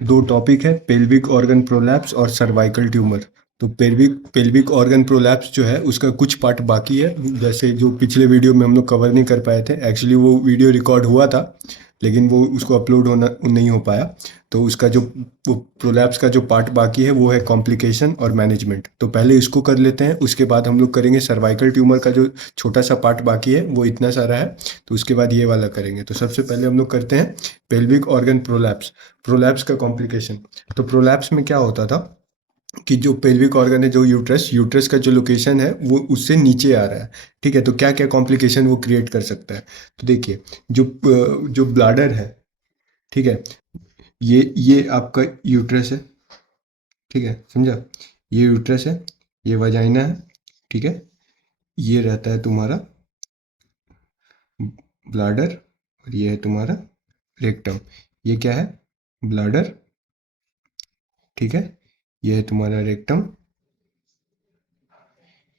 दो टॉपिक है, pelvic organ prolapse और सर्वाइकल ट्यूमर। तो पेल्विक पेल्विक ऑर्गन प्रोलैप्स जो है उसका कुछ पार्ट बाकी है, जैसे जो पिछले वीडियो में हम लोग कवर नहीं कर पाए थे। एक्चुअली वो वीडियो रिकॉर्ड हुआ था लेकिन वो उसको अपलोड होना नहीं हो पाया। तो उसका जो वो प्रोलैप्स का जो पार्ट बाकी है वो है कॉम्प्लिकेशन और मैनेजमेंट। तो पहले इसको कर लेते हैं, उसके बाद हम लोग करेंगे सर्वाइकल ट्यूमर का जो छोटा सा पार्ट बाकी है वो इतना सारा है। तो उसके बाद ये वाला करेंगे। तो सबसे पहले हम लोग करते हैं पेल्विक ऑर्गन प्रोलैप्स। प्रोलैप्स का कॉम्प्लिकेशन। तो प्रोलैप्स में क्या होता था कि जो पेल्विक ऑर्गन है, जो यूट्रस यूट्रस का जो लोकेशन है वो उससे नीचे आ रहा है। ठीक है, तो क्या क्या कॉम्प्लिकेशन वो क्रिएट कर सकता है। तो देखिए, जो ब्लाडर है, ठीक है, ये आपका यूट्रस है। ठीक है, समझा। ये यूट्रस है, ये वजाइना है। ठीक है, ये रहता है तुम्हारा ब्लाडर और ये है तुम्हारा रेक्टम। ये क्या है? ब्लाडर। ठीक है, ये है तुम्हारा रेक्टम,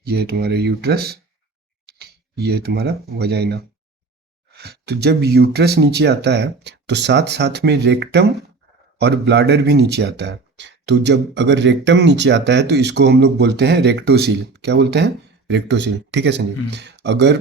ये है तुम्हारा यूट्रस, ये है तुम्हारा वजाइना। तो जब यूट्रस नीचे आता है तो साथ साथ में रेक्टम और ब्लाडर भी नीचे आता है। तो जब अगर रेक्टम नीचे आता है तो इसको हम लोग बोलते हैं रेक्टोसील। क्या बोलते हैं? रेक्टोसील। ठीक है संजीव। अगर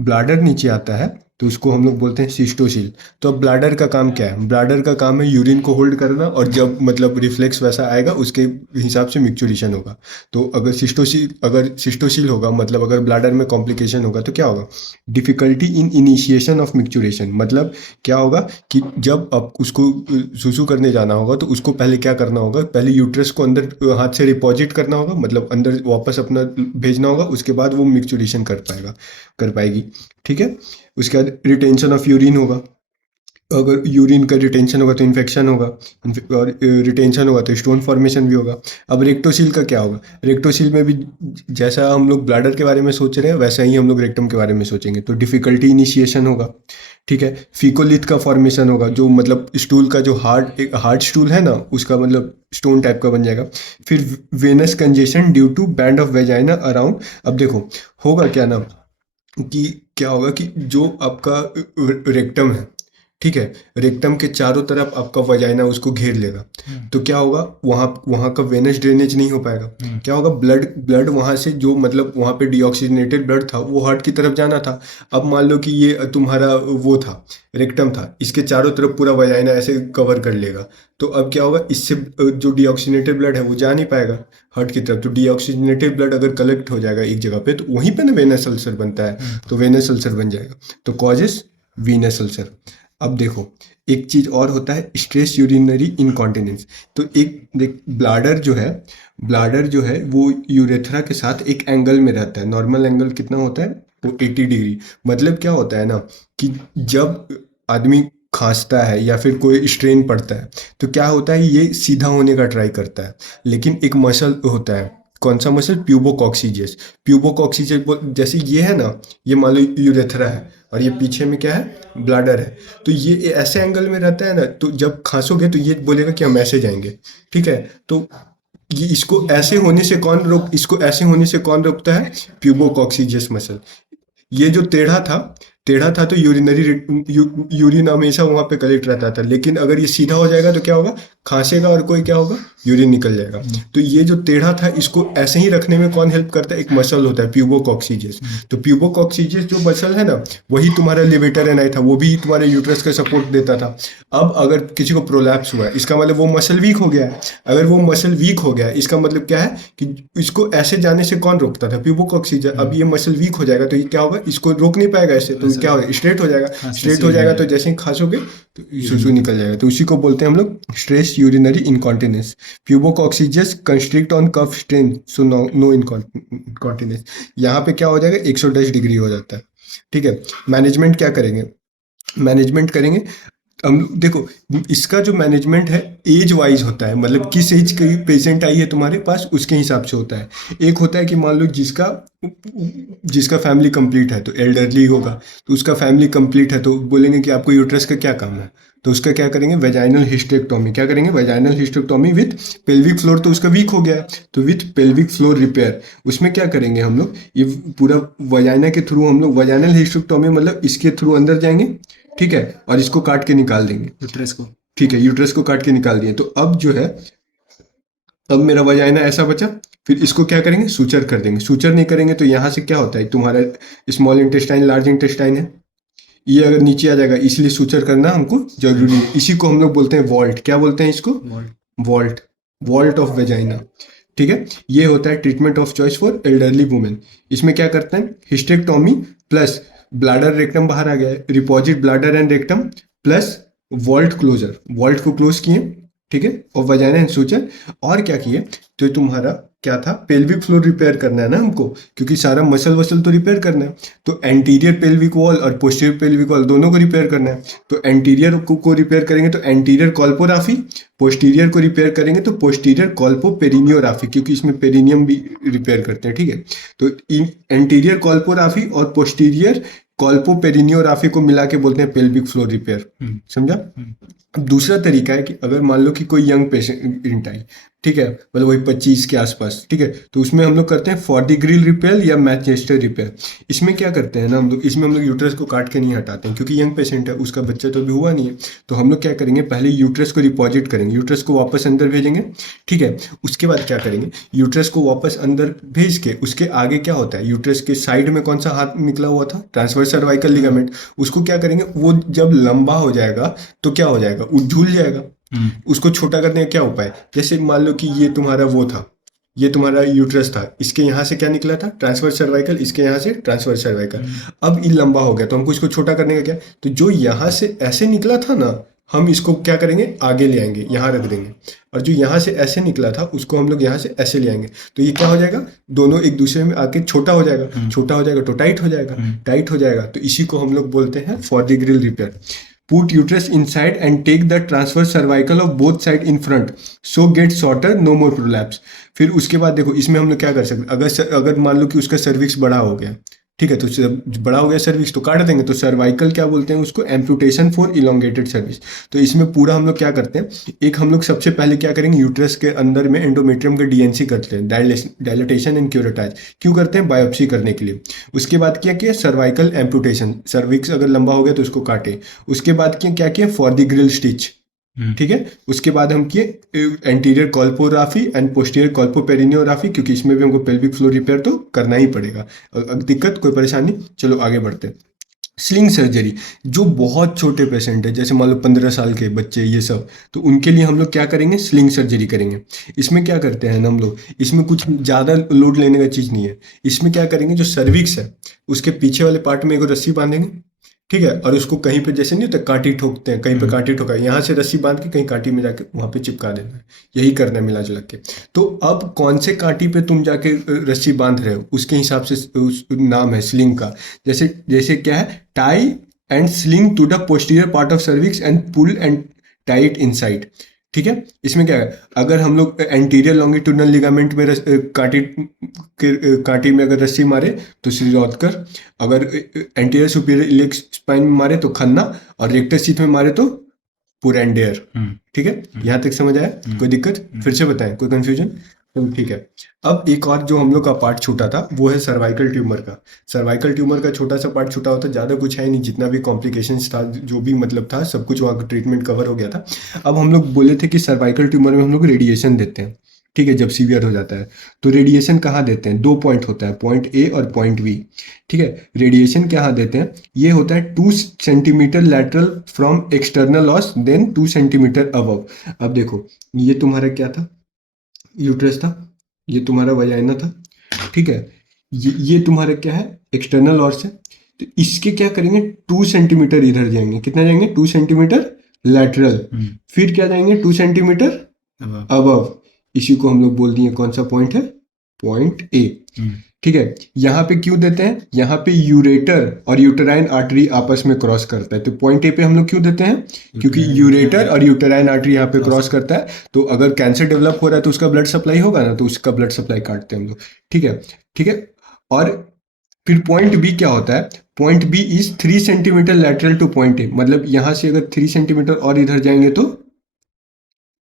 ब्लाडर नीचे आता है तो उसको हम लोग बोलते हैं सिस्टोसील। तो अब ब्लाडर का काम क्या है? ब्लाडर का काम है यूरिन को होल्ड करना, और जब मतलब रिफ्लेक्स वैसा आएगा उसके हिसाब से मिक्चुरेशन होगा। तो अगर सिस्टोसील होगा, मतलब अगर ब्लाडर में कॉम्प्लिकेशन होगा तो क्या होगा? Difficulty in initiation of micturition. मतलब क्या होगा कि जब अब उसको सुसु करने जाना होगा तो उसको पहले क्या करना होगा? पहले यूट्रस को अंदर हाथ से डिपॉजिट करना होगा, मतलब अंदर वापस अपना भेजना होगा, उसके बाद वो मिक्चुरेशन कर पाएगी। ठीक है, उसके बाद रिटेंशन ऑफ यूरिन होगा। अगर यूरिन का रिटेंशन होगा तो इन्फेक्शन होगा, और रिटेंशन होगा तो स्टोन फॉर्मेशन भी होगा। अब रेक्टोसील का क्या होगा? रेक्टोसील में भी जैसा हम लोग ब्लैडर के बारे में सोच रहे हैं वैसा ही हम लोग रेक्टम के बारे में सोचेंगे। तो डिफिकल्टी इनिशिएशन होगा। ठीक है, फीकोलिथ का फॉर्मेशन होगा, जो मतलब स्टूल का जो हार्ड स्टूल है ना, उसका मतलब स्टोन टाइप का बन जाएगा। फिर venous congestion due to band of vagina around. अब देखो, होगा क्या ना कि क्या होगा कि जो आपका रेक्टम है, ठीक है, रेक्टम के चारों तरफ आपका वजाइना उसको घेर लेगा। तो क्या होगा, वहाँ वहाँ का वेनस ड्रेनेज नहीं हो पाएगा। क्या होगा? ब्लड ब्लड वहाँ से जो मतलब वहाँ पे डिऑक्सीजनेटेड ब्लड था वो हार्ट की तरफ जाना था। अब मान लो कि ये तुम्हारा वो था, रेक्टम था, इसके चारों तरफ पूरा वजाइना ऐसे कवर कर लेगा। तो अब क्या होगा, इससे जो डिऑक्सीजनेटेड ब्लड है वो जा नहीं पाएगा हार्ट की तरफ। तो डिऑक्सीजनेटेड ब्लड अगर कलेक्ट हो जाएगा एक जगह पे तो वहीं पे ना वेनस अल्सर बनता है, तो वेनस अल्सर बन जाएगा। तो कॉजेस वीनस अल्सर। अब देखो, एक चीज और होता है, स्ट्रेस यूरिनरी इनकॉन्टिनेंस। तो एक देख, ब्लाडर जो है वो यूरेथ्रा के साथ एक एंगल में रहता है। नॉर्मल एंगल कितना होता है? वो 80 डिग्री। मतलब क्या होता है ना कि जब आदमी खांसता है या फिर कोई स्ट्रेन पड़ता है तो क्या होता है, ये सीधा होने का ट्राई करता है। लेकिन एक मसल होता है, कौन सा मसल? प्यूबोकॉक्सीजियस। प्यूबोकॉक्सीजियस जैसे ये है ना, ये मान लो यूरेथ्रा है और ये पीछे में क्या है? ब्लाडर है। तो ये ऐसे एंगल में रहता है ना, तो जब खांसोगे तो ये बोलेगा कि हम ऐसे जाएंगे। ठीक है, तो ये इसको ऐसे होने से कौन रोकता है? प्यूबोकॉक्सीजियस मसल। ये जो टेढ़ा था तो यूरिन हमेशा वहां पे कलेक्ट रहता था। लेकिन अगर ये सीधा हो जाएगा तो क्या होगा? खांसेगा और कोई क्या होगा? यूरिन निकल जाएगा। तो ये जो टेढ़ा था इसको ऐसे ही रखने में कौन हेल्प करता है? एक मसल होता है प्यूबोकॉक्सीजियस। तो प्यूबोकॉक्सीजियस जो मसल है ना, वही तुम्हारा लिवेटर एनाई था, वो भी तुम्हारे यूट्रस का सपोर्ट देता था। अब अगर किसी को प्रोलैप्स हुआ है, इसका मतलब वो मसल वीक हो गया है। अगर वो मसल वीक हो गया है, इसका मतलब क्या है कि इसको ऐसे जाने से कौन रोकता था? प्यूबोकॉक्सीजियस। अब ये मसल वीक हो जाएगा तो ये क्या होगा? इसको रोक नहीं पाएगा ऐसे, तो क्या होगा? स्ट्रेट हो जाएगा। स्ट्रेट हो जाएगा तो जैसे ही खांसोगे तो सुसु निकल जाएगा। तो उसी को बोलते हैं हम लोग stress urinary incontinence. Pubococcygeus constrict on cough strain, so no incontinence. यहाँ पे क्या हो जाएगा? 110 डिग्री हो जाता है। ठीक है, मैनेजमेंट क्या करेंगे? मैनेजमेंट करेंगे हम देखो, इसका जो मैनेजमेंट है एज वाइज होता है, मतलब किस एज की पेशेंट आई है तुम्हारे पास उसके हिसाब से होता है। एक होता है कि मान लो जिसका जिसका फैमिली कंप्लीट है, तो एल्डरली होगा, तो उसका फैमिली कंप्लीट है तो बोलेंगे कि आपको यूट्रस का क्या काम है। तो उसका क्या करेंगे? Vaginal hysterectomy. क्या करेंगे? Vaginal hysterectomy with pelvic floor. तो उसका वीक हो गया है तो विथ पेल्विक फ्लोर रिपेयर। उसमें क्या करेंगे हम लोग? ये पूरा वजाइना के थ्रू हम लोग वेजाइनल हिस्टेक्टोमी मतलब इसके थ्रू अंदर जाएंगे, ठीक है, और इसको काट के निकाल देंगे यूट्रस को। ठीक है, यूट्रस को काट के निकाल दिए। तो अब जो है, अब मेरा वजाइना ऐसा बचा। फिर इसको क्या करेंगे, सूचर कर देंगे। सूचर नहीं करेंगे तो यहाँ से क्या होता है, तुम्हारा स्मॉल इंटेस्टाइन लार्ज इंटेस्टाइन है, ये अगर नीचे आ जाएगा, इसलिए सूचर करना हमको जरूरी है। इसी को हम लोग बोलते हैं वॉल्ट। क्या बोलते हैं इसको, वॉल्ट, वॉल्ट ऑफ वेजाइना। ठीक है, ये होता है treatment of choice for elderly women. इसमें क्या करते हैं, हिस्टेक्टोमी प्लस ब्लाडर रेक्टम बाहर आ गया है, reposit bladder and rectum plus vault closure, vault को क्लोज किए। ठीक है, और वजाइना एंड सूचर। और क्या किए, तो तुम्हारा क्या था, पेल्विक फ्लोर रिपेयर करना है ना हमको, क्योंकि सारा मसल वसल तो रिपेयर करना है। तो एंटीरियर पेल्विक वॉल और पोस्टीरियर पेल्विक वॉल दोनों को रिपेयर करना है। तो एंटीरियर को रिपेयर करेंगे तो एंटीरियर कॉल्पोराफी, पोस्टीरियर को रिपेयर करेंगे तो पोस्टीरियर कॉल्पोपेरिनियोराफी, क्योंकि इसमें पेरिनियम भी रिपेयर करते हैं। ठीक है, तो एंटीरियर कॉल्पोराफी और पोस्टीरियर कॉल्पोपेरिनियोराफी को मिला के बोलते हैं पेल्विक फ्लोर रिपेयर। समझा। अब दूसरा तरीका है कि अगर मान लो कि कोई यंग पेशेंट आई, ठीक है, मतलब वही 25 के आसपास, ठीक है, तो उसमें हम लोग करते हैं फॉर्डिग्रिल रिपेयर या मैनचेस्टर रिपेयर। इसमें क्या करते हैं ना हम लोग, इसमें हम लोग यूट्रस को काट के नहीं हटाते हैं, क्योंकि यंग पेशेंट है, उसका बच्चा तो अभी हुआ नहीं है। तो हम लोग क्या करेंगे, पहले यूट्रस को डिपॉजिट करेंगे, यूट्रस को वापस अंदर भेजेंगे। ठीक है, उसके बाद क्या करेंगे, यूट्रस को वापस अंदर भेज के उसके आगे क्या होता है, यूट्रस के साइड में कौन सा हाथ निकला हुआ था, ट्रांसवर्स सर्वाइकल लिगामेंट, उसको क्या करेंगे, वो जब लंबा हो जाएगा तो क्या हो जाएगा, वो झूल जाएगा। उसको छोटा करने का क्या उपाय, जैसे मान लो कि ये तुम्हारा वो था, ये तुम्हारा यूट्रस था, इसके यहाँ से क्या निकला था, ट्रांसवर्स सर्वाइकल, इसके यहाँ से ट्रांसवर्स सर्वाइकल। अब ये लंबा हो गया तो हमको इसको छोटा करने का क्या, तो जो यहाँ से ऐसे निकला था ना, हम इसको क्या करेंगे, आगे ले आएंगे, यहाँ रख देंगे। और जो यहाँ से ऐसे निकला था उसको हम लोग यहाँ से ऐसे ले आएंगे। तो ये क्या हो जाएगा, दोनों एक दूसरे में आके छोटा हो जाएगा, छोटा हो जाएगा तो टाइट हो जाएगा, टाइट हो जाएगा तो इसी को हम लोग बोलते हैं फॉर्डिग्रिल repair. Put uterus inside and take the transverse cervical of both side in front, so get shorter, no more prolapse। फिर उसके बाद देखो, इसमें हम लोग क्या कर सकते हैं, अगर मान लो कि उसका सर्विक्स बड़ा हो गया, ठीक है, तो बड़ा हो गया सर्विक्स तो काट देंगे। तो सर्वाइकल क्या बोलते हैं उसको, एम्पुटेशन फॉर इलोंगेटेड सर्विस। तो इसमें पूरा हम लोग क्या करते हैं, एक हम लोग सबसे पहले क्या करेंगे, यूट्रस के अंदर में एंडोमेट्रियम का डीएनसी करते हैं, डायलेटेशन एंड क्यूरेटाइज। क्यों करते हैं, बायोप्सी करने के लिए। उसके बाद क्या किया, सर्वाइकल एम्पुटेशन, सर्विक्स अगर लंबा हो गया तो उसको काटे। उसके बाद क्या किया, फॉर द ग्रिल स्टिच। ठीक है, उसके बाद हम किए एंटीरियर कॉल्पोग्राफी एंड पोस्टीरियर कॉल्पोपेरिनियोग्राफी, क्योंकि इसमें भी हमको पेल्विक फ्लोर रिपेयर तो करना ही पड़ेगा। दिक्कत कोई परेशानी, चलो आगे बढ़ते हैं। स्लिंग सर्जरी, जो बहुत छोटे पेशेंट है, जैसे मान लो 15 साल के बच्चे, ये सब, तो उनके लिए हम लोग क्या करेंगे, स्लिंग सर्जरी करेंगे। इसमें क्या करते हैं ना हम लोग, इसमें कुछ ज़्यादा लोड लेने का चीज़ नहीं है। इसमें क्या करेंगे, जो सर्विक्स है उसके पीछे वाले पार्ट में एक रस्सी बांधेंगे, ठीक है, और उसको कहीं पे जैसे नहीं होता कांटी ठोकते हैं, कहीं पे कांटी ठोका, यहाँ से रस्सी बांध के कहीं कांटी में जाके वहाँ पे चिपका देना है। यही करना है मिला जुला के। तो अब कौन से कांटी पे तुम जाके रस्सी बांध रहे हो, उसके हिसाब से उस नाम है स्लिंग का। जैसे जैसे क्या है, tie and sling to the posterior part of cervix and pull and tight inside. ठीक है, इसमें क्या है, अगर हम लोग एंटीरियर लॉन्गिट्यूडनल लिगामेंट में कांटी में अगर रस्सी मारे तो श्रीरौतकर, अगर एंटीरियर सुपीरियर इलियक स्पाइन में मारे तो खन्ना, और रेक्टस शीथ में मारे तो पुरेंडियर। ठीक है, यहाँ तक समझ आया, कोई दिक्कत, फिर से बताएं, कोई कंफ्यूजन। ठीक है, अब एक और जो हम लोग का पार्ट छूटा था वो है सर्वाइकल ट्यूमर का। सर्वाइकल ट्यूमर का छोटा सा पार्ट छूटा होता, ज़्यादा कुछ है नहीं, जितना भी कॉम्प्लिकेशंस था, जो भी मतलब था, सब कुछ वहाँ का ट्रीटमेंट कवर हो गया था। अब हम लोग बोले थे कि सर्वाइकल ट्यूमर में हम लोग रेडिएशन देते हैं, ठीक है, जब सीवियर हो जाता है। तो रेडिएशन कहाँ देते हैं, 2 पॉइंट होता है, पॉइंट ए और पॉइंट बी। ठीक है, रेडिएशन कहाँ देते हैं, ये होता है 2 centimetre lateral from external os, then 2 centimetre above. अब देखो, ये तुम्हारा क्या था, यूट्रस था, ये तुम्हारा वजाइना था, ठीक है, ये तुम्हारा क्या है, एक्सटर्नल ऑर्स है। तो इसके क्या करेंगे, 2 सेंटीमीटर इधर जाएंगे, कितना जाएंगे, 2 सेंटीमीटर लैटरल, फिर क्या जाएंगे, 2 सेंटीमीटर अबव। इसी को हम लोग बोल दिए कौन सा पॉइंट है, पॉइंट ए। ठीक है, यहाँ पे क्यों देते हैं, यहाँ पे यूरेटर और यूटेराइन आर्टरी आपस में क्रॉस करता है। तो पॉइंट ए पे हम लोग क्यों देते हैं, क्योंकि यूरेटर और यूटेराइन आर्टरी यहाँ पे क्रॉस करता है। तो अगर कैंसर डेवलप हो रहा है तो उसका ब्लड सप्लाई होगा ना, तो उसका ब्लड सप्लाई काटते हैं हम लोग। ठीक है, ठीक है, और फिर पॉइंट बी क्या होता है, point B is 3 centimetre lateral to point A. मतलब यहाँ से अगर 3 सेंटीमीटर और इधर जाएंगे तो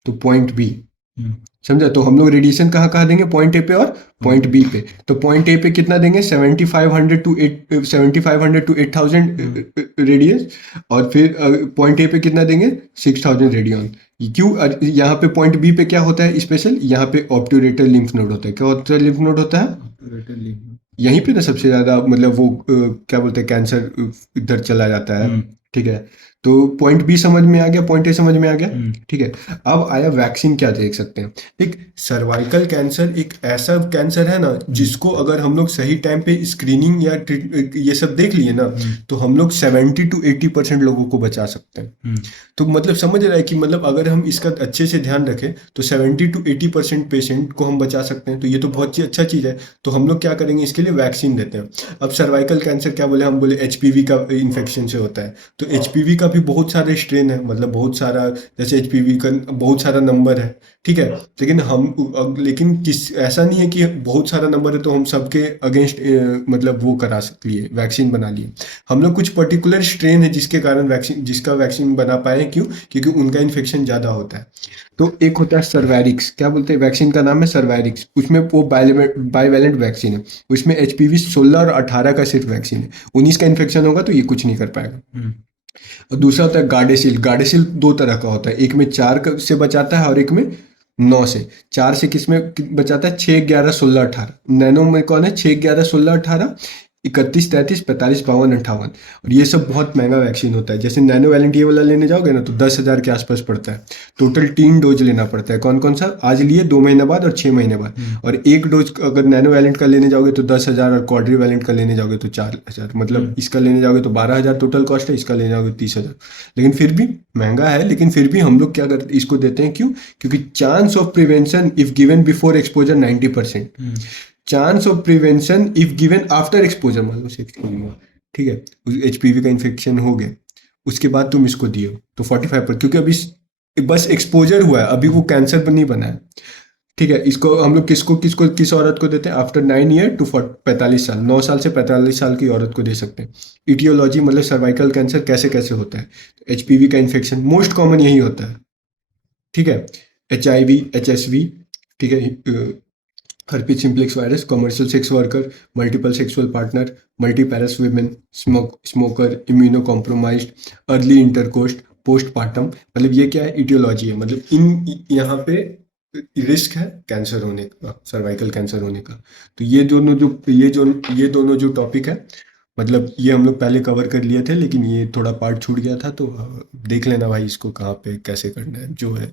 पॉइंट बी, समझा? तो हम लोग रेडिएशन कहाँ कहाँ देंगे, पॉइंट ए पे और पॉइंट बी पे। तो पॉइंट ए पे कितना देंगे, 7500 टू 8000 रेडियस, और फिर पॉइंट ए पे कितना देंगे, 6000 रेडियन। क्यों? यहाँ पे पॉइंट बी पे क्या होता है स्पेशल, यहाँ पे ऑब्ट्यूरेटर लिम्फ नोड होता है। क्या होता है लिम्फ नोड होता है? यहीं पे ना सबसे ज़्यादा मतलब वो क्या बोलते हैं, कैंसर इधर चला जाता है। ठीक है, तो पॉइंट बी समझ में आ गया, पॉइंट ए समझ में आ गया। ठीक है, अब आया वैक्सीन। क्या देख सकते हैं, एक सर्वाइकल कैंसर एक ऐसा कैंसर है ना जिसको अगर हम लोग सही टाइम पे स्क्रीनिंग या ये सब देख लिए ना, तो हम लोग 70 to 80% लोगों को बचा सकते हैं। तो मतलब समझ रहा है कि मतलब अगर हम इसका अच्छे से ध्यान रखें तो 70 to 80% पेशेंट को हम बचा सकते हैं। तो ये तो बहुत ही अच्छा चीज़ है। तो हम लोग क्या करेंगे, इसके लिए वैक्सीन देते हैं। अब सर्वाइकल कैंसर क्या बोले, हम बोले एचपीवी का इन्फेक्शन से होता है। तो एचपीवी का भी बहुत सारे स्ट्रेन है, मतलब बहुत सारा, जैसे एचपीवी का बहुत सारा नंबर है। ठीक है, लेकिन किस ऐसा नहीं है कि बहुत सारा नंबर है तो हम सबके अगेंस्ट मतलब वो करा लिए, वैक्सीन बना लिए। हम लोग कुछ पर्टिकुलर स्ट्रेन है जिसके कारण वैक्सीन, जिसका वैक्सीन बना पाए। क्यों? क्योंकि उनका इन्फेक्शन ज़्यादा होता है। तो एक होता है सर्वैरिक्स, क्या बोलते हैं, वैक्सीन का नाम है सर्वैरिक्स। उसमें वो बाईवैलेंट वैक्सीन है। उसमें एचपीवी 16 और 18 का सिर्फ वैक्सीन है। 19 का इन्फेक्शन होगा तो ये कुछ नहीं कर पाएगा। और दूसरा होता है गार्डेसिल। गार्डेसिल दो तरह का होता है, एक में 4 से बचाता है और एक में 9 से। 4 से किस में बचाता है, 6, 11, 16, 18। नैनो में कौन है, 6, 11, 16, 18, 31, 33, 45, 52, 58। और ये सब बहुत महंगा वैक्सीन होता है। जैसे नैनो वैलेंट ये वाला लेने जाओगे ना तो 10,000 के आसपास पड़ता है। टोटल 3 डोज लेना पड़ता है। कौन कौन सा, आज लिए 2 महीने बाद और 6 महीने बाद। और एक डोज अगर नैनो वैलेंट का लेने जाओगे तो 10,000, और क्वाड्री वैलेंट का लेने जाओगे तो 4,000। मतलब इसका लेने जाओगे तो 12,000 टोटल कॉस्ट है, इसका लेने जाओगे 30,000। लेकिन फिर भी महंगा है, लेकिन फिर भी हम लोग क्या करते, इसको देते हैं। क्यों? क्योंकि chance of prevention if given before exposure 90%, chance of prevention if given after exposure, मान लो 60, ठीक है, एचपीवी का इन्फेक्शन हो गया, उसके बाद तुम इसको दियो तो 45%, क्योंकि अभी बस एक्सपोजर हुआ है, अभी वो कैंसर पर नहीं बना है। ठीक है, इसको हम लोग किसको किसको किस औरत को देते हैं, आफ्टर 9 ईयर टू 45 साल, 9 साल से 45 साल की औरत को दे सकते हैं। इटियोलॉजी मतलब सर्वाइकल कैंसर कैसे कैसे होता है, एचपीवी का इन्फेक्शन मोस्ट कॉमन यही होता है। ठीक है, एचआईवी, एचएसवी, ठीक है, herpes simplex virus, commercial sex worker, multiple sexual partner, multiparous women, smoker, immunocompromised, early intercourse, postpartum. मतलब ये क्या है, इटियोलॉजी है। मतलब इन यहाँ पे रिस्क है कैंसर होने का, सर्वाइकल कैंसर होने का। तो ये दोनों जो टॉपिक है, मतलब ये हम लोग पहले कवर कर लिए थे, लेकिन ये थोड़ा पार्ट छूट गया था। तो देख लेना भाई इसको कहाँ पे कैसे करना है जो है।